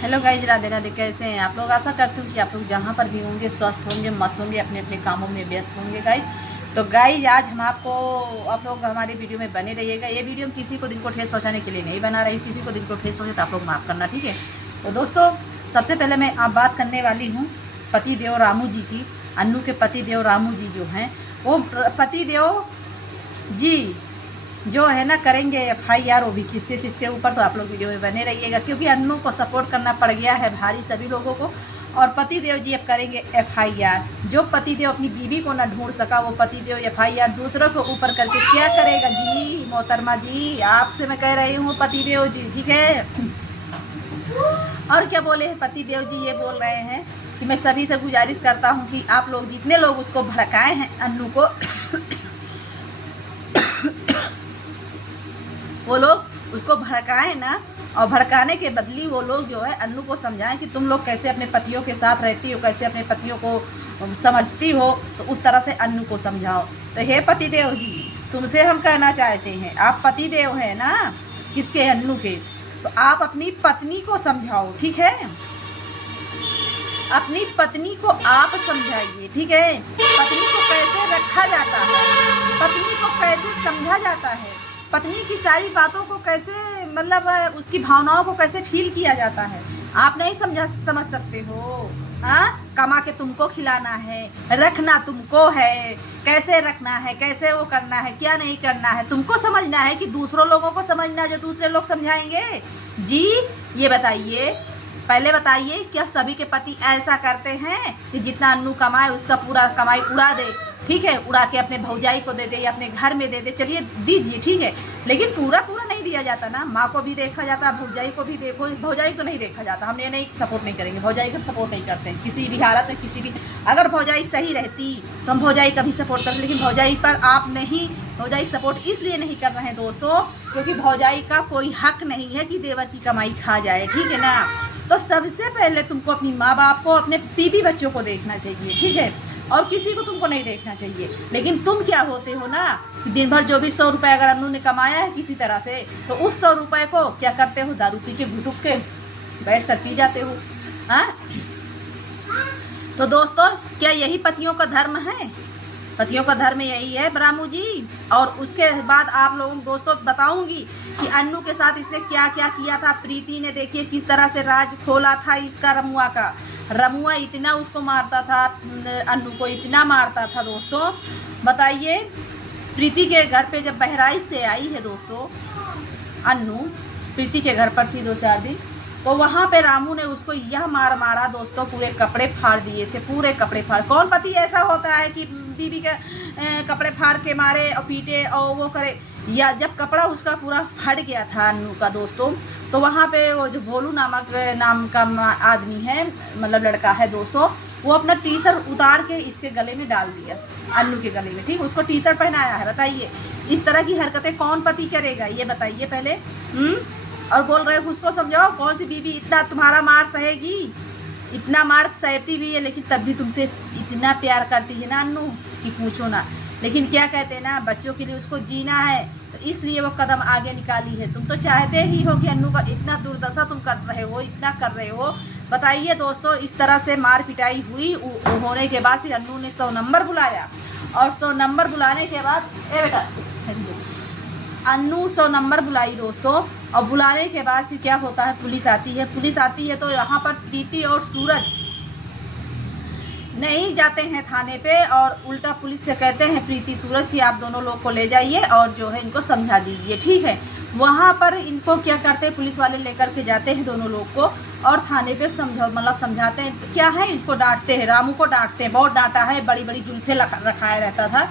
Hello guys, Radhe Radhe. कैसे हैं आप लोग? आशा करती हूँ कि आप लोग जहाँ पर भी होंगे स्वस्थ होंगे, मस्त होंगे, अपने अपने कामों में व्यस्त होंगे गाइज। तो गाइज आज हम आप लोग हमारी वीडियो में बने रहिएगा। ये वीडियो हम किसी को दिल को ठेस पहुँचाने के लिए नहीं बना रही, किसी को दिल को ठेस पहुँचे तो आप लोग माफ़ करना, ठीक है। तो दोस्तों, सबसे पहले मैं आप बात करने वाली हूँ पति देव रामू जी की। अन्नू के पति देव रामू जी जो हैं, वो पति देव जी जो है ना करेंगे FIR, वो भी किसके ऊपर। तो आप लोग वीडियो में बने रहिएगा, क्योंकि अन्नू को सपोर्ट करना पड़ गया है भारी सभी लोगों को। और पतिदेव जी अब करेंगे FIR। जो पतिदेव अपनी बीवी को ना ढूंढ सका, वो पतिदेव FIR दूसरों के ऊपर करके क्या करेगा जी? मोहतरमा जी, आपसे मैं कह रही हूँ पतिदेव जी, ठीक है। और क्या बोले हैं पतिदेव जी? ये बोल रहे हैं कि मैं सभी से गुजारिश करता हूँ कि आप लोग जितने लोग उसको भड़काए हैं अन्नू को, वो लोग उसको भड़काएं ना, और भड़काने के बदली वो लोग जो है अन्नू को समझाएं कि तुम लोग कैसे अपने पतियों के साथ रहती हो, कैसे अपने पतियों को समझती हो, तो उस तरह से अन्नू को समझाओ। तो हे पतिदेव जी, तुमसे हम कहना चाहते हैं, आप पतिदेव हैं ना किसके? अन्नू के। तो आप अपनी पत्नी को समझाओ, ठीक है। अपनी पत्नी को आप समझाइए, ठीक है। पत्नी को कैसे रखा जाता है, पत्नी को कैसे समझा जाता है, पत्नी की सारी बातों को कैसे, मतलब उसकी भावनाओं को कैसे फील किया जाता है, आप नहीं समझ सकते हो। हाँ, कमा के तुमको खिलाना है, रखना तुमको है, कैसे रखना है, कैसे वो करना है, क्या नहीं करना है, तुमको समझना है कि दूसरों लोगों को समझना जो दूसरे लोग समझाएंगे जी? ये बताइए, पहले बताइए, क्या सभी के पति ऐसा करते हैं कि जितना अन्नू कमाए उसका पूरा कमाई उड़ा दे, ठीक है, उड़ा के अपने भौजाई को दे दे या अपने घर में दे दे, चलिए दीजिए, ठीक है, लेकिन पूरा नहीं दिया जाता ना। माँ को भी देखा जाता, भौजाई को भी देखो, भौजाई को नहीं देखा जाता। हम ये नहीं सपोर्ट नहीं करेंगे, भौजाई को सपोर्ट नहीं करते हैं किसी भी हालत में, किसी भी। अगर भौजाई सही रहती तो हम भौजाई का भी सपोर्ट करते, लेकिन भौजाई पर आप नहीं, भौजाई सपोर्ट इसलिए नहीं कर रहे हैं दोस्तों, क्योंकि भौजाई का कोई हक नहीं है कि देवर की कमाई खा जाए, ठीक है ना। तो सबसे पहले तुमको अपनी माँ बाप को, अपने बीवी बच्चों को देखना चाहिए, ठीक है, और किसी को तुमको नहीं देखना चाहिए। लेकिन तुम क्या होते हो ना, दिन भर जो भी 100 रुपये अगर अन्नू ने कमाया है किसी तरह से, तो उस 100 रुपये को क्या करते हो? दारू पी के घुटुक के बैठ कर पी जाते हो। हाँ, तो दोस्तों, क्या यही पतियों का धर्म है? पतियों का धर्म यही है रामू जी। और उसके बाद आप लोगों को दोस्तों बताऊंगी कि अन्नू के साथ इसने क्या क्या किया था। प्रीति ने देखिए किस तरह से राज खोला था इसका, रमुआ का। रमुआ इतना उसको मारता था, अन्नू को इतना मारता था दोस्तों। बताइए, प्रीति के घर पे जब बहराइच से आई है दोस्तों, अन्नू प्रीति के घर पर थी 2-4 दिन, तो वहाँ पे रामू ने उसको यह मार मारा दोस्तों, पूरे कपड़े फाड़ दिए थे, पूरे कपड़े फाड़। कौन पति ऐसा होता है कि बीवी के कपड़े फाड़ के मारे और पीटे और वो करे? या जब कपड़ा उसका पूरा फट गया था अन्नू का दोस्तों, तो वहाँ पे वो जो भोलू नाम का आदमी है, मतलब लड़का है दोस्तों, वो अपना टी-शर्ट उतार के इसके गले में डाल दिया, अन्नू के गले में, ठीक, उसको टी-शर्ट पहनाया है। बताइए, इस तरह की हरकतें कौन पति करेगा? ये बताइए पहले। और बोल रहे हो उसको समझाओ, कौन सी बीवी इतना तुम्हारा मार सहेगी? इतना मार सहती भी है, लेकिन तब भी तुमसे इतना प्यार करती है ना अन्नू कि पूछो ना। लेकिन क्या कहते हैं ना, बच्चों के लिए उसको जीना है, तो इसलिए वो कदम आगे निकाली है। तुम तो चाहते ही हो कि अन्नू का इतना दुर्दशा तुम कर रहे हो, इतना कर रहे हो। बताइए दोस्तों, इस तरह से मार पिटाई हुई होने के बाद फिर अन्नू ने 100 नंबर बुलाया, और 100 नंबर बुलाने के बाद, ए बेटा, अन्नू 100 नंबर बुलाई दोस्तों, और बुलाने के बाद फिर क्या होता है, पुलिस आती है तो यहाँ पर प्रीति और सूरज नहीं जाते हैं थाने पे, और उल्टा पुलिस से कहते हैं प्रीति सूरज कि आप दोनों लोग को ले जाइए और जो है इनको समझा दीजिए, ठीक है। वहाँ पर इनको क्या करते हैं, पुलिस वाले लेकर के जाते हैं दोनों लोग को, और थाने पे समझाते हैं। क्या है, इसको डांटते हैं, रामू को डांटते हैं, बहुत डांटा है, बड़ी बड़ी जुल्फे रखाया रहता था।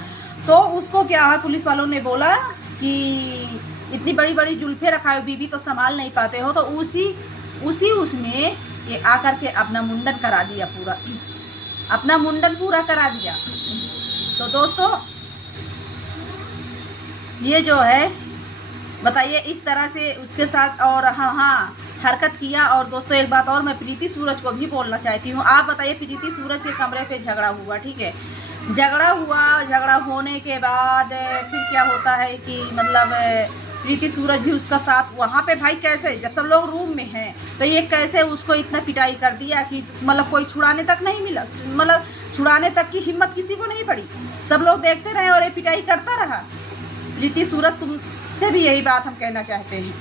तो उसको क्या है, पुलिस वालों ने बोला कि इतनी बड़ी बड़ी जुल्फे रखाए, बीबी तो संभाल नहीं पाते हो। तो उसने ये आकर के अपना मुंडन करा दिया, अपना मुंडन पूरा करा दिया। तो दोस्तों, ये जो है, बताइए, इस तरह से उसके साथ और हाँ हरकत किया। और दोस्तों, एक बात और मैं प्रीति सूरज को भी बोलना चाहती हूँ। आप बताइए, प्रीति सूरज के कमरे पे झगड़ा हुआ, ठीक है, झगड़ा होने के बाद फिर क्या होता है कि मतलब प्रीति सूरज भी उसका साथ वहाँ पे भाई कैसे, जब सब लोग रूम में हैं तो ये कैसे उसको इतना पिटाई कर दिया कि मतलब कोई छुड़ाने तक नहीं मिला, मतलब छुड़ाने तक की हिम्मत किसी को नहीं पड़ी, सब लोग देखते रहे और ये पिटाई करता रहा। प्रीति सूरज तुमसे भी यही बात हम कहना चाहते हैं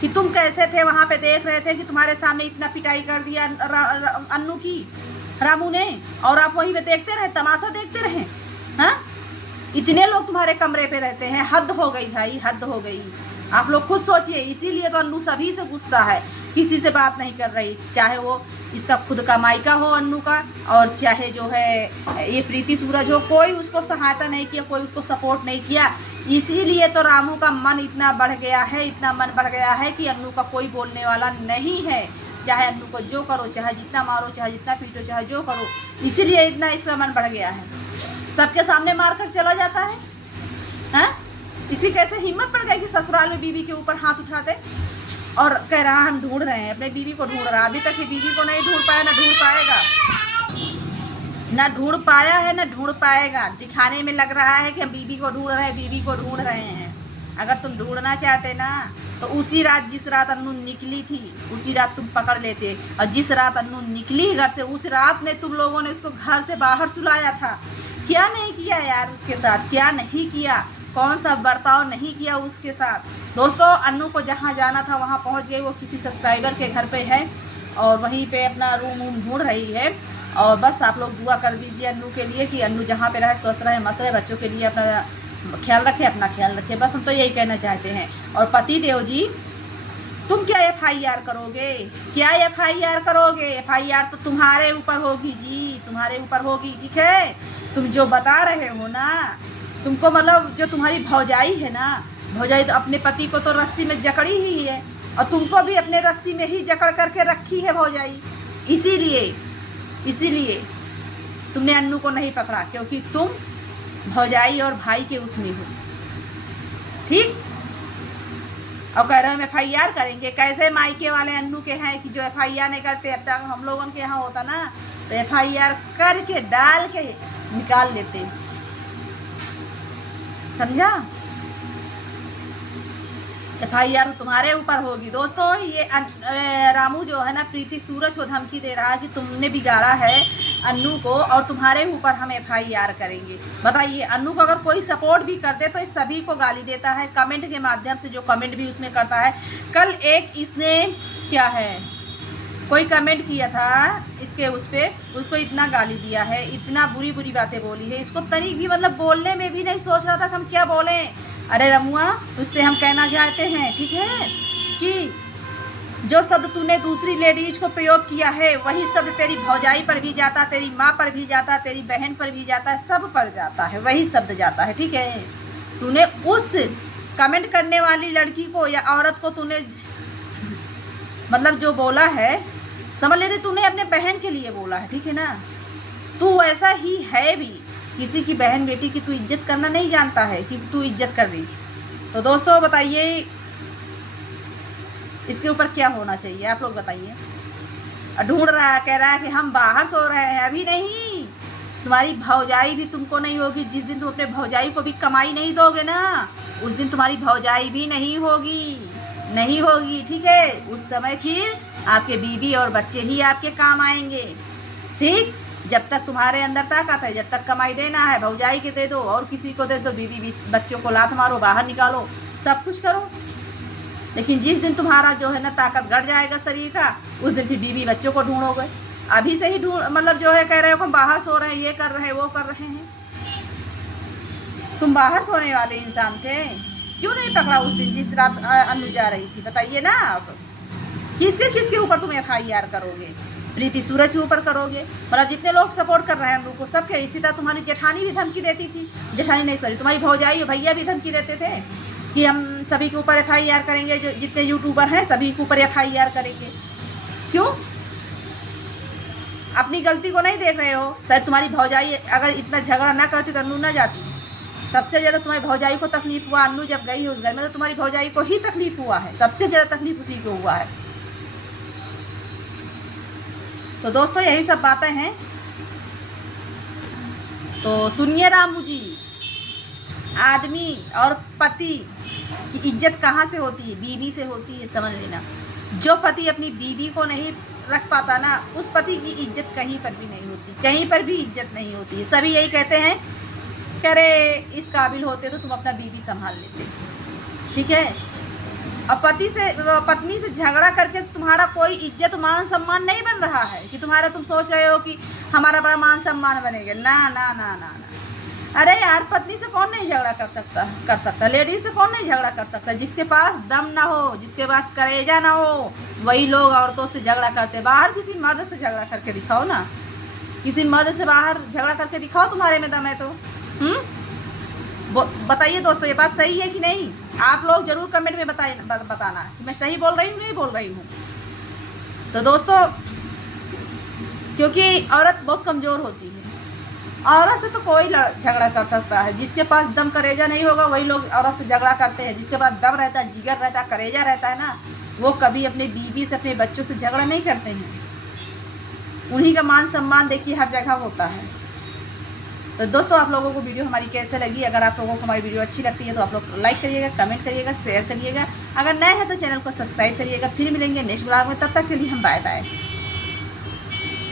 कि तुम कैसे थे वहाँ पे, देख रहे थे कि तुम्हारे सामने इतना पिटाई कर दिया अन्नू की, रामू ने, और आप वहीं पे देखते रहे, तमाशा देखते रहे। हाँ, इतने लोग तुम्हारे कमरे पे रहते हैं, हद हो गई भाई, हद हो गई। आप लोग खुद सोचिए, इसीलिए तो अन्नू सभी से गुस्सा है, किसी से बात नहीं कर रही, चाहे वो इसका खुद का मायका हो अन्नू का, और चाहे जो है ये प्रीति सूरज हो, कोई उसको सहायता नहीं किया, कोई उसको सपोर्ट नहीं किया। इसीलिए तो रामू का मन इतना बढ़ गया है, इतना मन बढ़ गया है कि अन्नू का कोई बोलने वाला नहीं है, चाहे अन्नू को जो करो, चाहे जितना मारो, चाहे जितना पीटो, चाहे जो करो, इसीलिए इतना इसका मन बढ़ गया है, सबके सामने मारकर चला जाता है। हाँ, इसी कैसे हिम्मत पड़ गई कि ससुराल में बीवी के ऊपर हाथ उठा दे और कह रहा हम ढूंढ रहे हैं, अपने बीवी को ढूंढ रहा है। अभी तक ये बीवी को नहीं ढूंढ पाया, ना ढूंढ पाएगा, ना ढूंढ पाया है, ना ढूंढ पाएगा। दिखाने में लग रहा है कि हम बीवी को ढूंढ रहे हैं, बीवी को ढूंढ रहे हैं। अगर तुम ढूंढना चाहते ना तो उसी रात, जिस रात अन्नू निकली थी, उसी रात तुम पकड़ लेते, और जिस रात अन्नू निकली घर से, उस रात ने तुम लोगों ने उसको घर से बाहर सुलाया था। क्या नहीं किया यार उसके साथ, क्या नहीं किया, कौन सा बर्ताव नहीं किया उसके साथ। दोस्तों, अन्नू को जहाँ जाना था वहाँ पहुँच गई, वो किसी सब्सक्राइबर के घर पे है और वहीं पे अपना रूम ढूंढ रही है। और बस आप लोग दुआ कर दीजिए अन्नू के लिए कि अन्नू जहाँ पे रहे स्वस्थ रहे, मस्त रहे, बच्चों के लिए अपना ख्याल रखे, अपना ख्याल रखे, बस हम तो यही कहना चाहते हैं। और पति देव जी, तुम क्या FIR करोगे, क्या FIR करोगे? FIR तो तुम्हारे ऊपर होगी जी, तुम्हारे ऊपर होगी, ठीक है। तुम जो बता रहे हो ना, तुमको मतलब जो तुम्हारी भौजाई है ना, भौजाई तो अपने पति को तो रस्सी में जकड़ी ही है, और तुमको भी अपने रस्सी में ही जकड़ करके रखी है भौजाई। इसीलिए तुमने अन्नू को नहीं पकड़ा, क्योंकि तुम भौजाई और भाई के उसमें हो, ठीक। और कह रहे हो हम FIR करेंगे, कैसे मायके वाले अन्नू के हैं कि जो FIR नहीं करते। अब तक हम लोगों के यहाँ होता ना तो FIR करके डाल के निकाल लेते, समझा। FIR तुम्हारे ऊपर होगी। दोस्तों, ये रामू जो है ना, प्रीति सूरज को धमकी दे रहा है कि तुमने बिगाड़ा है अन्नू को और तुम्हारे ऊपर हम FIR करेंगे। बताइए, अन्नू को अगर कोई सपोर्ट भी कर दे तो इस सभी को गाली देता है कमेंट के माध्यम से, जो कमेंट भी उसमें करता है। कल एक इसने क्या है, कोई कमेंट किया था इसके उस पर, उसको इतना गाली दिया है, इतना बुरी बुरी बातें बोली है, इसको तरीक भी मतलब बोलने में भी नहीं सोच रहा था कि हम क्या बोलें। अरे रमुआ, उससे हम कहना चाहते हैं, ठीक है, कि जो शब्द तूने दूसरी लेडीज को प्रयोग किया है वही शब्द तेरी भौजाई पर भी जाता, तेरी माँ पर भी जाता, तेरी बहन पर भी जाता है, सब पर जाता है, वही शब्द जाता है, ठीक है। तूने उस कमेंट करने वाली लड़की को या औरत को तूने मतलब जो बोला है, समझ लेते तूने अपने बहन के लिए बोला है, ठीक है ना। तू ऐसा ही है भी, किसी की बहन बेटी की तू इज्जत करना नहीं जानता है कि तू इज्जत कर रही। तो दोस्तों बताइए, इसके ऊपर क्या होना चाहिए, आप लोग बताइए। ढूंढ रहा है, कह रहा है कि हम बाहर सो रहे हैं। अभी नहीं, तुम्हारी भौजाई भी तुमको नहीं होगी। जिस दिन तुम अपने भौजाई को भी कमाई नहीं दोगे ना, उस दिन तुम्हारी भौजाई भी नहीं होगी, ठीक है। उस समय फिर आपके बीवी और बच्चे ही आपके काम आएंगे, ठीक। जब तक तुम्हारे अंदर ताकत है, जब तक कमाई देना है, भौजाई के दे दो और किसी को दे दो, बीवी बच्चों को लात मारो, बाहर निकालो, सब कुछ करो। लेकिन जिस दिन तुम्हारा जो है ना ताकत घट जाएगा शरीर का, उस दिन फिर बीवी बच्चों को ढूंढोगे। अभी से ही मतलब जो है कह रहे हो हम बाहर सो रहे हैं, ये कर रहे हैं, वो कर रहे हैं। तुम बाहर सोने वाले इंसान थे, क्यों नहीं पकड़ा उस दिन जिस रात अन्नू जा रही थी? बताइए ना आप, किसके ऊपर तुम FIR करोगे? प्रीति सूरज के ऊपर करोगे? मतलब जितने लोग सपोर्ट कर रहे हैं अन्नू को, सबके। इसी तरह तुम्हारी जेठानी भी धमकी देती थी, जेठानी नहीं सॉरी, तुम्हारी भौजाई और भैया भी धमकी देते थे कि हम सभी के ऊपर FIR करेंगे, जो जितने यूट्यूबर हैं सभी के ऊपर FIR करेंगे। क्यों? अपनी गलती को नहीं देख रहे हो? शायद तुम्हारी भौजाई अगर इतना झगड़ा ना करती तो अन्नू ना जाती। सबसे ज़्यादा तुम्हारी भौजाई को तकलीफ हुआ, अन्नू जब गई है उस घर में, तो तुम्हारी भौजाई को ही तकलीफ हुआ है, सबसे ज़्यादा तकलीफ उसी को हुआ है। तो दोस्तों यही सब बातें हैं। तो सुनिए रामू जी, आदमी और पति की इज्जत कहाँ से होती है? बीवी से होती है, समझ लेना। जो पति अपनी बीवी को नहीं रख पाता ना, उस पति की इज्जत कहीं पर भी नहीं होती, कहीं पर भी इज्जत नहीं होती है। सभी यही कहते हैं कि अरे इस काबिल होते तो तुम अपना बीवी संभाल लेते, ठीक है। और पत्नी से झगड़ा करके तुम्हारा कोई इज्जत मान सम्मान नहीं बन रहा है कि तुम्हारा, तुम सोच रहे हो कि हमारा बड़ा मान सम्मान बनेगा। ना ना ना ना ना, अरे यार, पत्नी से कौन नहीं झगड़ा कर सकता, लेडीज से कौन नहीं झगड़ा कर सकता। जिसके पास दम ना हो, जिसके पास कलेजा ना हो, वही लोग औरतों से झगड़ा करते। बाहर किसी मर्द से झगड़ा करके दिखाओ ना, किसी मर्द से बाहर झगड़ा करके दिखाओ, तुम्हारे में दम है तो। बताइए दोस्तों, ये बात सही है कि नहीं? आप लोग जरूर कमेंट में बताना कि मैं सही बोल रही हूँ नहीं बोल रही हूँ। तो दोस्तों, क्योंकि औरत बहुत कमज़ोर होती है, औरत से तो कोई झगड़ा कर सकता है। जिसके पास दम करेजा नहीं होगा वही लोग औरत से झगड़ा करते हैं। जिसके पास दम रहता है, जिगर रहता है, करेजा रहता है ना, वो कभी अपने बीवी से, अपने बच्चों से झगड़ा नहीं करते हैं। उन्हीं का मान सम्मान देखिए हर जगह होता है। तो दोस्तों, आप लोगों को वीडियो हमारी कैसे लगी? अगर आप लोगों को हमारी वीडियो अच्छी लगती है तो आप लोग लाइक करिएगा, कमेंट करिएगा, शेयर करिएगा। अगर नए हैं तो चैनल को सब्सक्राइब करिएगा। फिर मिलेंगे नेक्स्ट ब्लॉग में, तब तक के लिए हम बाय बाय।